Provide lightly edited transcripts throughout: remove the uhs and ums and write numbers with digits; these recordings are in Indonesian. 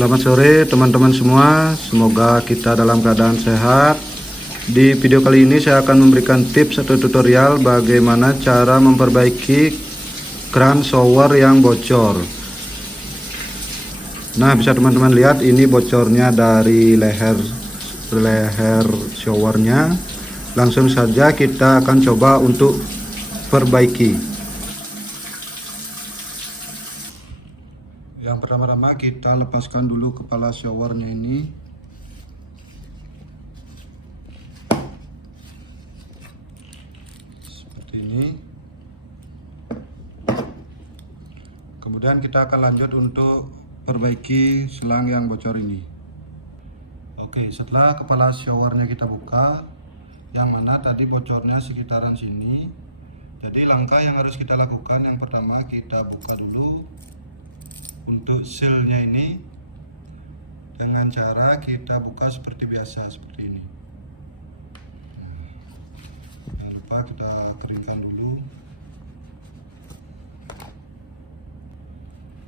Selamat sore teman-teman semua, semoga kita dalam keadaan sehat. Di video kali ini saya akan memberikan tips atau tutorial bagaimana cara memperbaiki keran shower yang bocor. Nah, bisa teman-teman lihat ini bocornya dari leher showernya. Langsung saja kita akan coba untuk perbaiki. Yang pertama-tama kita lepaskan dulu kepala showernya ini. Seperti ini. Kemudian kita akan lanjut untuk perbaiki selang yang bocor ini. Oke, setelah kepala showernya kita buka, yang mana tadi bocornya sekitaran sini. Jadi langkah yang harus kita lakukan, yang pertama kita buka dulu untuk sealnya ini dengan cara kita buka seperti biasa, seperti ini. Jangan lupa kita keringkan dulu.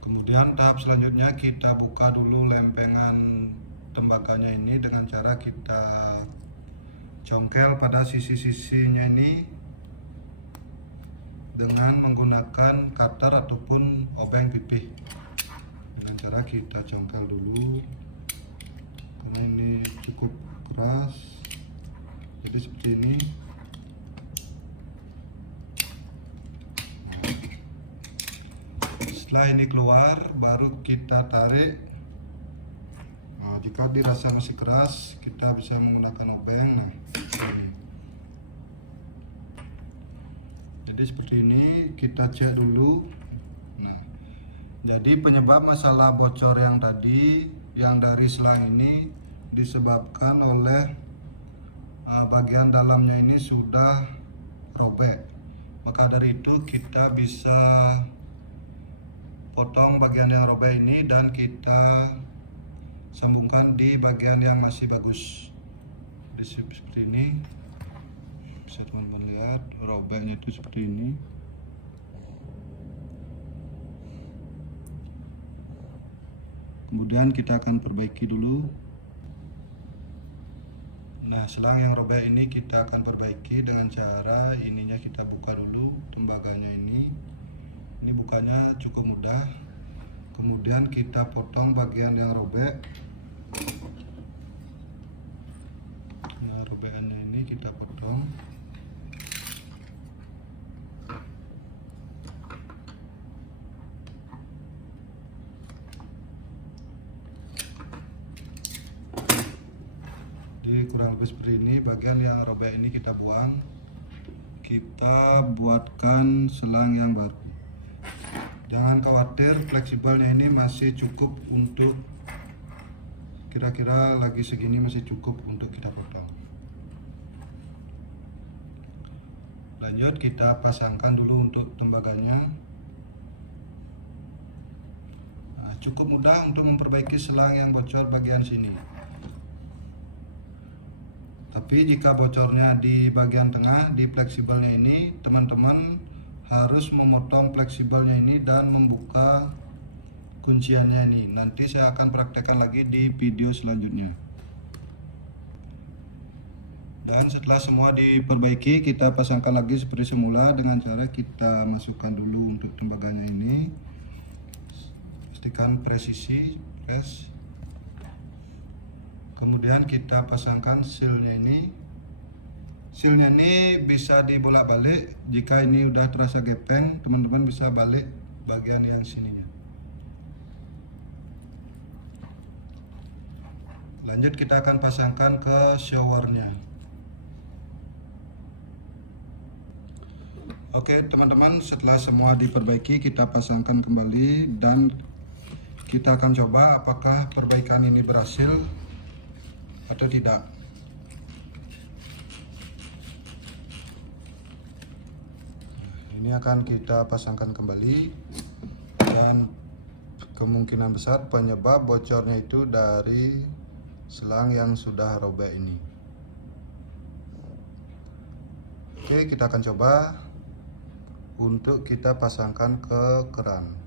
Kemudian tahap selanjutnya kita buka dulu lempengan tembaganya ini dengan cara kita congkel pada sisi-sisinya ini dengan menggunakan cutter ataupun obeng pipih. Dengan cara kita congkel dulu karena ini cukup keras, jadi seperti ini. Setelah ini keluar, baru kita tarik. Nah, jika dirasa masih keras, kita bisa menggunakan obeng. Nah, ini. Jadi seperti ini, kita cek dulu. Jadi penyebab masalah bocor yang tadi, yang dari selang ini disebabkan oleh bagian dalamnya ini sudah robek. Maka dari itu kita bisa potong bagian yang robek ini dan kita sambungkan di bagian yang masih bagus. Jadi seperti ini, bisa teman-teman lihat robeknya itu seperti ini. Kemudian kita akan perbaiki dulu. Nah, selang yang robek ini kita akan perbaiki dengan cara ininya kita buka dulu tembaganya ini. Ini bukanya cukup mudah. Kemudian kita potong bagian yang robek. Nah, robekannya ini kita potong. Kurang lebih seperti ini. Bagian yang robek ini kita buang, kita buatkan selang yang baru. Jangan khawatir, fleksibelnya ini masih cukup untuk kira-kira lagi segini, masih cukup untuk kita potong. Lanjut kita pasangkan dulu untuk tembaganya. Nah, cukup mudah untuk memperbaiki selang yang bocor bagian sini. Tapi jika bocornya di bagian tengah, di fleksibelnya ini, teman-teman harus memotong fleksibelnya ini dan membuka kunciannya ini. Nanti saya akan praktekkan lagi di video selanjutnya. Dan setelah semua diperbaiki, kita pasangkan lagi seperti semula dengan cara kita masukkan dulu untuk tembaganya ini. Pastikan presisi, press. Kemudian kita pasangkan sealnya ini. Sealnya ini bisa dibolak-balik. Jika ini udah terasa gepeng, teman-teman bisa balik bagian yang sininya. Lanjut kita akan pasangkan ke showernya. Oke teman-teman, setelah semua diperbaiki, kita pasangkan kembali dan kita akan coba apakah perbaikan ini berhasil atau tidak. Ini akan kita pasangkan kembali dan kemungkinan besar penyebab bocornya itu dari selang yang sudah robek ini. Oke, kita akan coba untuk kita pasangkan ke keran.